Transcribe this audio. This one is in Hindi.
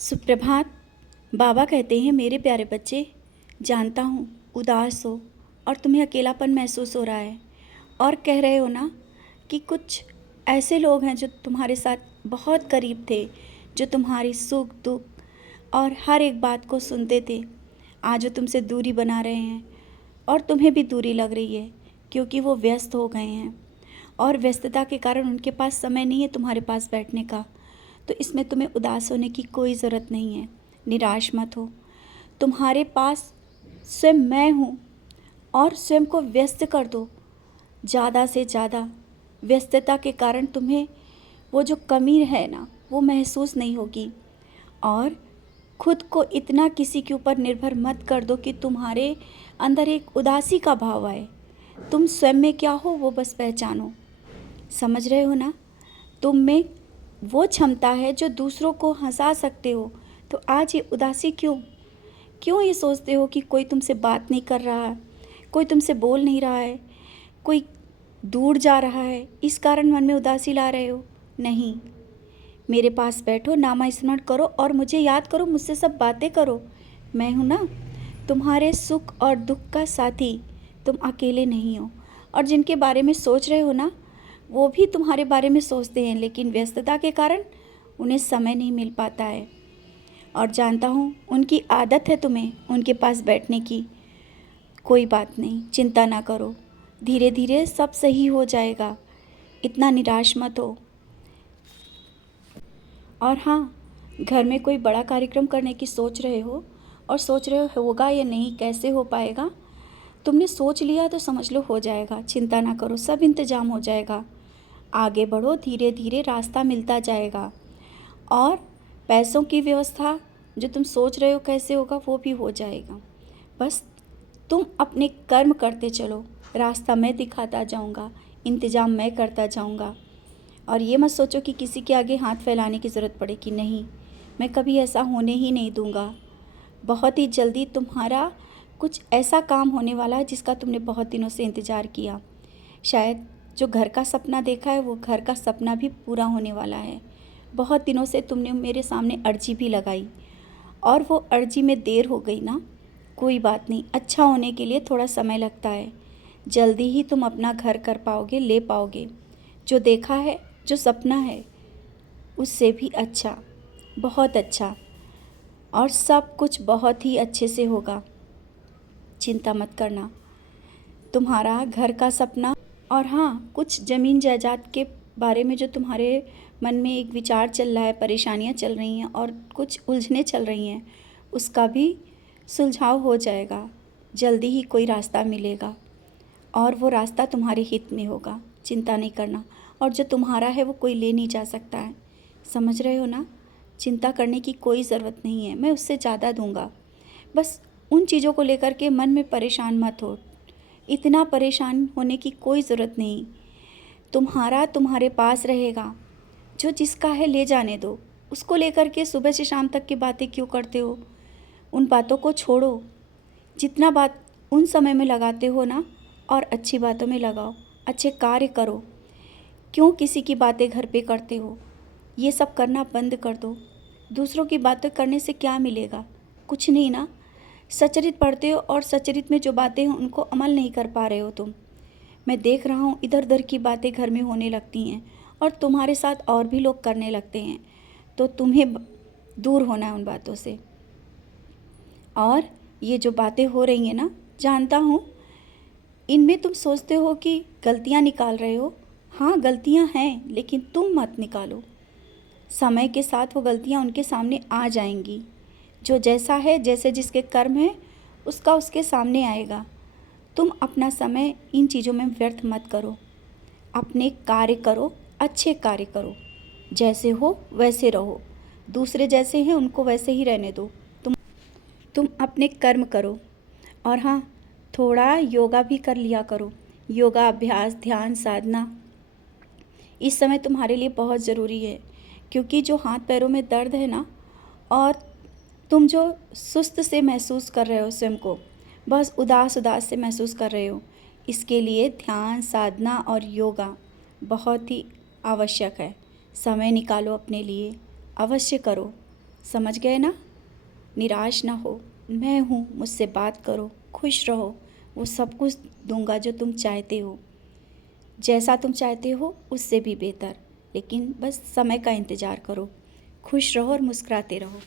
सुप्रभात। बाबा कहते हैं, मेरे प्यारे बच्चे, जानता हूँ उदास हो और तुम्हें अकेलापन महसूस हो रहा है और कह रहे हो ना कि कुछ ऐसे लोग हैं जो तुम्हारे साथ बहुत करीब थे, जो तुम्हारी सुख दुख और हर एक बात को सुनते थे। आज वो तुमसे दूरी बना रहे हैं और तुम्हें भी दूरी लग रही है क्योंकि वो व्यस्त हो गए हैं और व्यस्तता के कारण उनके पास समय नहीं है तुम्हारे पास बैठने का। तो इसमें तुम्हें उदास होने की कोई ज़रूरत नहीं है। निराश मत हो। तुम्हारे पास स्वयं मैं हूँ और स्वयं को व्यस्त कर दो ज़्यादा से ज़्यादा। व्यस्तता के कारण तुम्हें वो जो कमी है ना, वो महसूस नहीं होगी। और खुद को इतना किसी के ऊपर निर्भर मत कर दो कि तुम्हारे अंदर एक उदासी का भाव आए। तुम स्वयं में क्या हो वो बस पहचानो। समझ रहे हो ना? तुम में वो क्षमता है जो दूसरों को हंसा सकते हो। तो आज ये उदासी क्यों? क्यों ये सोचते हो कि कोई तुमसे बात नहीं कर रहा है, कोई तुमसे बोल नहीं रहा है, कोई दूर जा रहा है, इस कारण मन में उदासी ला रहे हो? नहीं, मेरे पास बैठो, नामस्मरण करो और मुझे याद करो, मुझसे सब बातें करो। मैं हूँ ना, तुम्हारे सुख और दुख का साथी। तुम अकेले नहीं हो। और जिनके बारे में सोच रहे हो ना, वो भी तुम्हारे बारे में सोचते हैं, लेकिन व्यस्तता के कारण उन्हें समय नहीं मिल पाता है। और जानता हूँ उनकी आदत है तुम्हें उनके पास बैठने की। कोई बात नहीं, चिंता ना करो, धीरे धीरे सब सही हो जाएगा। इतना निराश मत हो। और हाँ, घर में कोई बड़ा कार्यक्रम करने की सोच रहे हो और सोच रहे हो होगा या नहीं, कैसे हो पाएगा। तुमने सोच लिया तो समझ लो हो जाएगा। चिंता ना करो, सब इंतज़ाम हो जाएगा। आगे बढ़ो, धीरे धीरे रास्ता मिलता जाएगा। और पैसों की व्यवस्था जो तुम सोच रहे हो कैसे होगा, वो भी हो जाएगा। बस तुम अपने कर्म करते चलो, रास्ता मैं दिखाता जाऊंगा, इंतज़ाम मैं करता जाऊंगा। और ये मत सोचो कि किसी के आगे हाथ फैलाने की ज़रूरत पड़ेगी। नहीं, मैं कभी ऐसा होने ही नहीं दूंगा। बहुत ही जल्दी तुम्हारा कुछ ऐसा काम होने वाला है जिसका तुमने बहुत दिनों से इंतज़ार किया। शायद जो घर का सपना देखा है, वो घर का सपना भी पूरा होने वाला है। बहुत दिनों से तुमने मेरे सामने अर्जी भी लगाई और वो अर्जी में देर हो गई ना, कोई बात नहीं। अच्छा होने के लिए थोड़ा समय लगता है। जल्दी ही तुम अपना घर कर पाओगे, ले पाओगे। जो देखा है, जो सपना है, उससे भी अच्छा, बहुत अच्छा। और सब कुछ बहुत ही अच्छे से होगा। चिंता मत करना। तुम्हारा घर का सपना और हाँ, कुछ ज़मीन जायदाद के बारे में जो तुम्हारे मन में एक विचार चल रहा है, परेशानियाँ चल रही हैं और कुछ उलझनें चल रही हैं, उसका भी सुलझाव हो जाएगा। जल्दी ही कोई रास्ता मिलेगा और वो रास्ता तुम्हारे हित में होगा। चिंता नहीं करना। और जो तुम्हारा है वो कोई ले नहीं जा सकता है। समझ रहे हो ना? चिंता करने की कोई ज़रूरत नहीं है, मैं उससे ज़्यादा दूंगा। बस उन चीज़ों को लेकर के मन में परेशान मत हो। इतना परेशान होने की कोई ज़रूरत नहीं। तुम्हारा तुम्हारे पास रहेगा। जो जिसका है ले जाने दो। उसको लेकर के सुबह से शाम तक की बातें क्यों करते हो? उन बातों को छोड़ो। जितना बात उन समय में लगाते हो ना, और अच्छी बातों में लगाओ, अच्छे कार्य करो। क्यों किसी की बातें घर पे करते हो? ये सब करना बंद कर दो। दूसरों की बातें करने से क्या मिलेगा? कुछ नहीं ना। सचरित पढ़ते हो और सचरित में जो बातें हैं उनको अमल नहीं कर पा रहे हो तुम। मैं देख रहा हूँ इधर उधर की बातें घर में होने लगती हैं और तुम्हारे साथ और भी लोग करने लगते हैं। तो तुम्हें दूर होना है उन बातों से। और ये जो बातें हो रही हैं ना, जानता हूँ इनमें तुम सोचते हो कि गलतियाँ निकाल रहे हो। हाँ, गलतियाँ हैं, लेकिन तुम मत निकालो। समय के साथ वो गलतियाँ उनके सामने आ जाएंगी। जो जैसा है, जैसे जिसके कर्म है, उसका उसके सामने आएगा। तुम अपना समय इन चीज़ों में व्यर्थ मत करो। अपने कार्य करो, अच्छे कार्य करो। जैसे हो वैसे रहो। दूसरे जैसे हैं उनको वैसे ही रहने दो। तुम अपने कर्म करो। और हाँ, थोड़ा योगा भी कर लिया करो। योगा अभ्यास, ध्यान, साधना इस समय तुम्हारे लिए बहुत ज़रूरी है। क्योंकि जो हाथ पैरों में दर्द है ना, और तुम जो सुस्त से महसूस कर रहे हो, स्वयं को बस उदास उदास से महसूस कर रहे हो, इसके लिए ध्यान, साधना और योगा बहुत ही आवश्यक है। समय निकालो अपने लिए, अवश्य करो। समझ गए ना? निराश ना हो, मैं हूँ, मुझसे बात करो, खुश रहो, वो सब कुछ दूंगा जो तुम चाहते हो। जैसा तुम चाहते हो उससे भी बेहतर, लेकिन बस समय का इंतज़ार करो। खुश रहो और मुस्कुराते रहो।